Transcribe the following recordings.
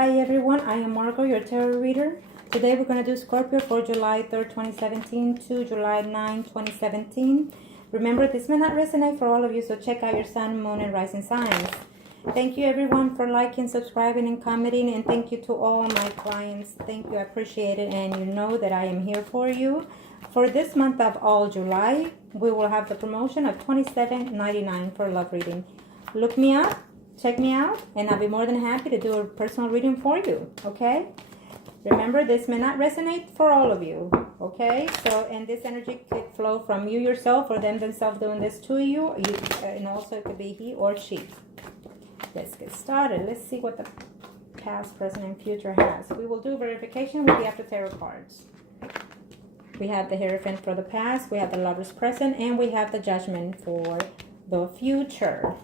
Hi everyone, I am Margo, your tarot reader. Today we're going to do Scorpio for July 3rd, 2017 to July 9, 2017. Remember, this may not resonate for all of you, so check out your sun, moon, and rising signs. Thank you everyone for liking, subscribing, and commenting, and thank you to all my clients. Thank you, I appreciate it, and you know that I am here for you. For this month of all July, we will have the promotion of $27.99 for love reading. Look me up. Check me out, and I'll be more than happy to do a personal reading for you, okay? Remember, this may not resonate for all of you, okay? So, and this energy could flow from you yourself or them themselves doing this to you, and also it could be he or she. Let's get started. Let's see what the past, present, and future has. We will do verification with the After Tarot cards. We have the Hierophant for the past, we have the Lover's present, and we have the Judgment for the future.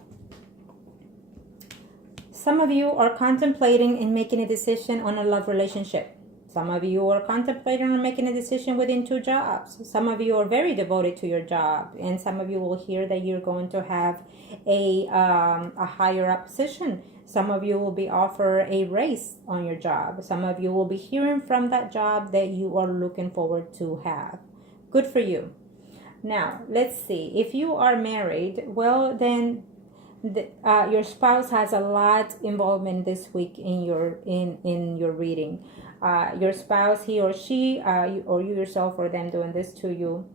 Some of you are contemplating and making a decision on a love relationship. Some of you are contemplating on making a decision within two jobs. Some of you are very devoted to your job. And some of you will hear that you're going to have a higher up position. Some of you will be offered a raise on your job. Some of you will be hearing from that job that you are looking forward to have. Good for you. Now, let's see. If you are married, well, then your spouse has a lot involvement this week in your reading. Your spouse, he or she, or you yourself, or them doing this to you,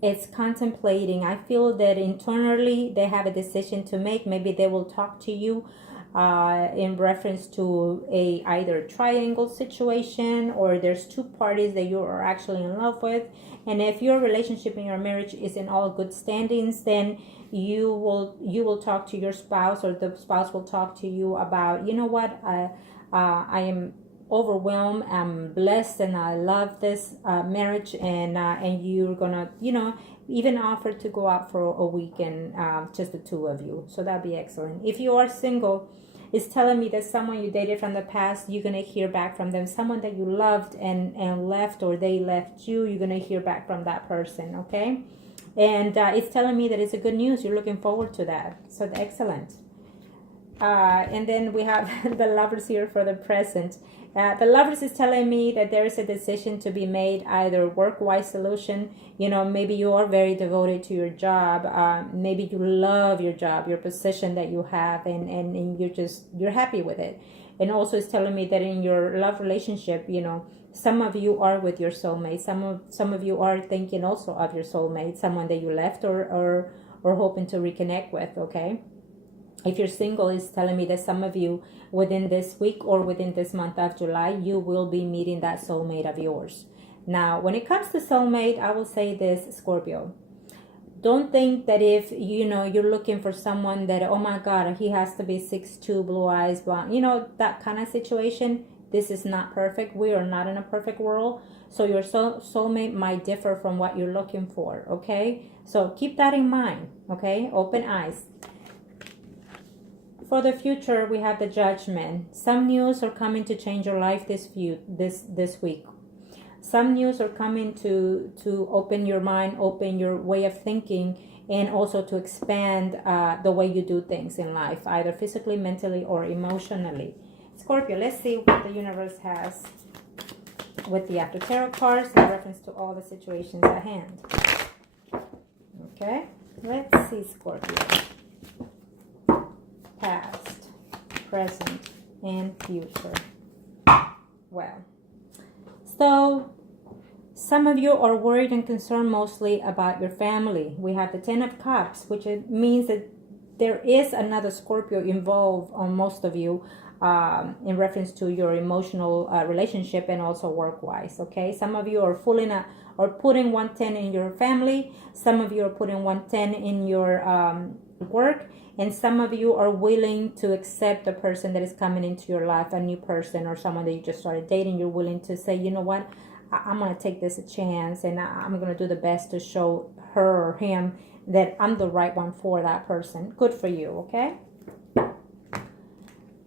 it's contemplating. I feel that internally they have a decision to make. Maybe they will talk to you in reference to a either triangle situation, or there's two parties that you are actually in love with. And if your relationship and your marriage is in all good standings, then you will talk to your spouse, or the spouse will talk to you about, you know what, I am overwhelmed, I'm blessed, and I love this marriage, and you're gonna, even offer to go out for a weekend, just the two of you. So that'd be excellent. If you are single, it's telling me that someone you dated from the past, you're gonna hear back from them. Someone that you loved and left, or they left you, you're gonna hear back from that person, okay? And it's telling me that it's a good news. You're looking forward to that. So excellent. And then we have the Lovers here for the present. The Lovers is telling me that there is a decision to be made, either work-wise solution. Maybe you are very devoted to your job. Maybe you love your job, your position that you have, and you're happy with it. And also it's telling me that in your love relationship, some of you are with your soulmate. Some of you are thinking also of your soulmate, someone that you left or hoping to reconnect with, okay? If you're single, it's telling me that some of you within this week or within this month of July, you will be meeting that soulmate of yours. Now, when it comes to soulmate, I will say this, Scorpio. Don't think that if, you're looking for someone that, oh my God, he has to be 6'2", blue eyes, blonde, that kind of situation. This is not perfect. We are not in a perfect world. So your soulmate might differ from what you're looking for, okay? So keep that in mind, okay? Open eyes. For the future, we have the Judgment. Some news are coming to change your life this week. Some news are coming to open your mind, open your way of thinking, and also to expand the way you do things in life, either physically, mentally, or emotionally. Scorpio, let's see what the universe has with the After Tarot cards in reference to all the situations at hand. Okay, let's see, Scorpio. Past, present, and future. Well, so some of you are worried and concerned mostly about your family. We have the Ten of Cups, which means that there is another Scorpio involved on most of you, in reference to your emotional relationship and also work-wise, okay? Some of you are putting 110 in your family. Some of you are putting 110 in your work. And some of you are willing to accept the person that is coming into your life, a new person or someone that you just started dating. You're willing to say, you know what, I'm going to take this a chance, and I'm going to do the best to show her or him that I'm the right one for that person. Good for you, okay?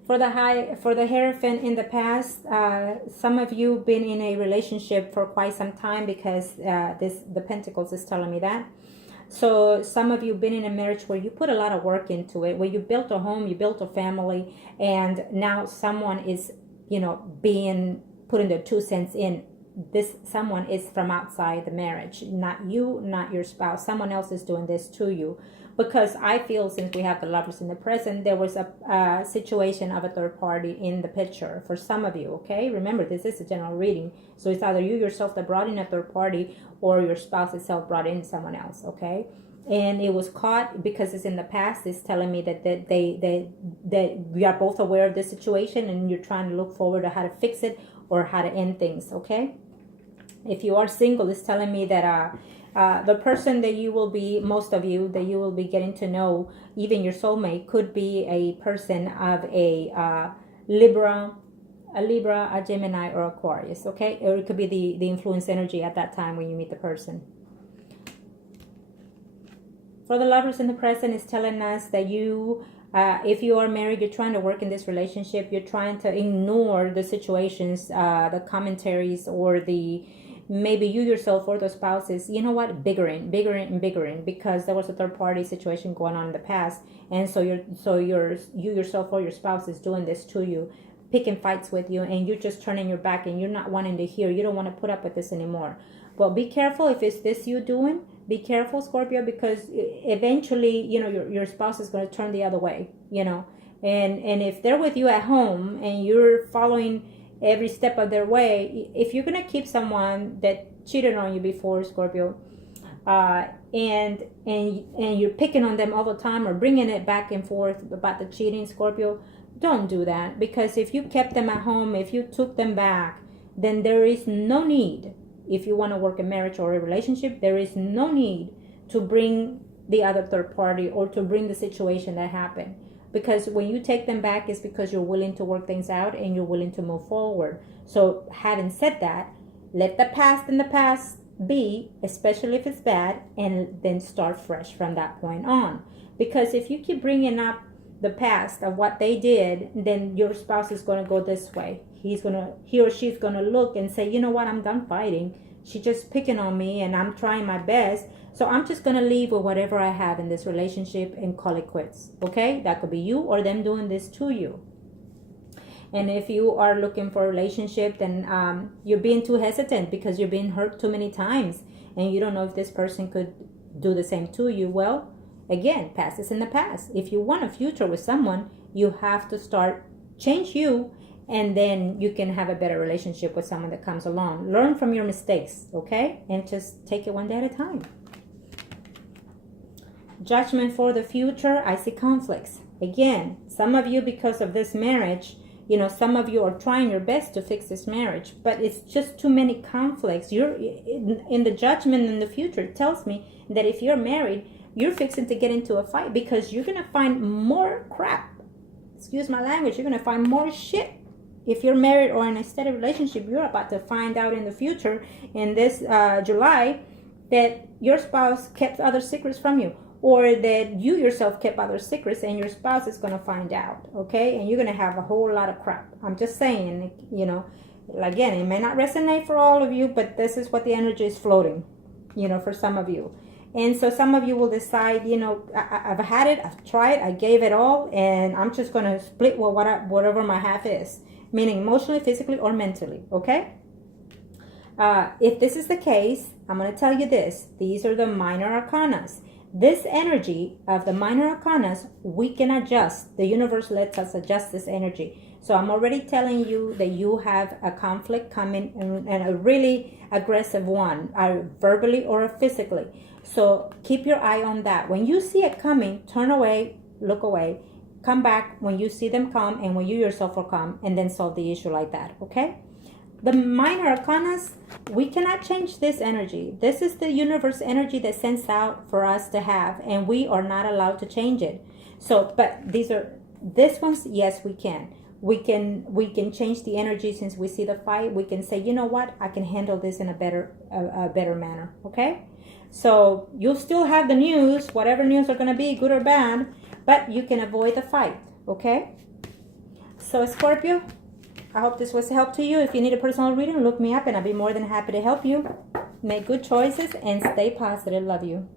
For the Hierophant in the past, some of you been in a relationship for quite some time, because the Pentacles is telling me that. So some of you been in a marriage where you put a lot of work into it, where you built a home, you built a family, and now someone is, being putting their 2 cents in. This someone is from outside the marriage, not you, not your spouse. Someone else is doing this to you. Because I feel, since we have the Lovers in the present, there was a situation of a third party in the picture for some of you, okay? Remember, this is a general reading. So it's either you yourself that brought in a third party, or your spouse itself brought in someone else, okay? And it was caught because it's in the past. It's telling me that we are both aware of this situation, and you're trying to look forward to how to fix it or how to end things, okay? If you are single, it's telling me that the person that you will be, most of you, that you will be getting to know, even your soulmate, could be a person of a Libra, a Gemini, or Aquarius, okay? Or it could be the influence energy at that time when you meet the person. For the Lovers in the present, is telling us that you, if you are married, you're trying to work in this relationship. You're trying to ignore the situations, the commentaries, or maybe you yourself or the spouse is, bickering, because there was a third party situation going on in the past, and so you yourself or your spouse is doing this to you, picking fights with you, and you're just turning your back, and you're not wanting to hear. You don't want to put up with this anymore. Well, be careful if it's this you doing. Be careful, Scorpio, because eventually, your spouse is going to turn the other way, and if they're with you at home and you're following every step of their way, if you're going to keep someone that cheated on you before, Scorpio, and you're picking on them all the time, or bringing it back and forth about the cheating, Scorpio, don't do that. Because if you kept them at home, if you took them back, then there is no need. If you want to work a marriage or a relationship, there is no need to bring the other third party, or to bring the situation that happened. Because when you take them back, it's because you're willing to work things out and you're willing to move forward. So having said that, let the past in the past be, especially if it's bad, and then start fresh from that point on. Because if you keep bringing up the past of what they did, then your spouse is going to go this way. He or she's going to look and say, you know what, I'm done fighting. She's just picking on me, and I'm trying my best. So I'm just going to leave with whatever I have in this relationship and call it quits. Okay? That could be you or them doing this to you. And if you are looking for a relationship, then you're being too hesitant because you're being hurt too many times, and you don't know if this person could do the same to you. Well, again, past is in the past. If you want a future with someone, you have to change you, and then you can have a better relationship with someone that comes along. Learn from your mistakes, okay? And just take it one day at a time. Judgment for the future, I see conflicts. Again, some of you, because of this marriage, some of you are trying your best to fix this marriage, but it's just too many conflicts. You're in the judgment in the future. It tells me that if you're married, you're fixing to get into a fight, because you're going to find more crap. Excuse my language. You're going to find more shit. If you're married or in a steady relationship, you're about to find out in the future, in this July, that your spouse kept other secrets from you, or that you yourself kept other secrets, and your spouse is going to find out, okay? And you're going to have a whole lot of crap. I'm just saying, again, it may not resonate for all of you, but this is what the energy is floating, for some of you. And so some of you will decide, I've had it, I've tried, I gave it all, and I'm just going to split whatever my half is, meaning emotionally, physically, or mentally, okay? If this is the case, I'm going to tell you this. These are the minor arcanas. This energy of the minor arcanas, we can adjust. The universe lets us adjust this energy. So I'm already telling you that you have a conflict coming, and a really aggressive one, verbally or physically. So keep your eye on that. When you see it coming, turn away, look away, come back when you see them come, and when you yourself will come, and then solve the issue like that, okay? The minor arcanas, we cannot change this energy. This is the universe energy that sends out for us to have, and we are not allowed to change it. So, but this ones, yes, we can. We can change the energy. Since we see the fight, we can say, you know what, I can handle this in a better manner, okay? So you'll still have the news, whatever news are going to be, good or bad, but you can avoid the fight, okay? So Scorpio, I hope this was a help to you. If you need a personal reading, look me up, and I'll be more than happy to help you. Make good choices and stay positive. Love you.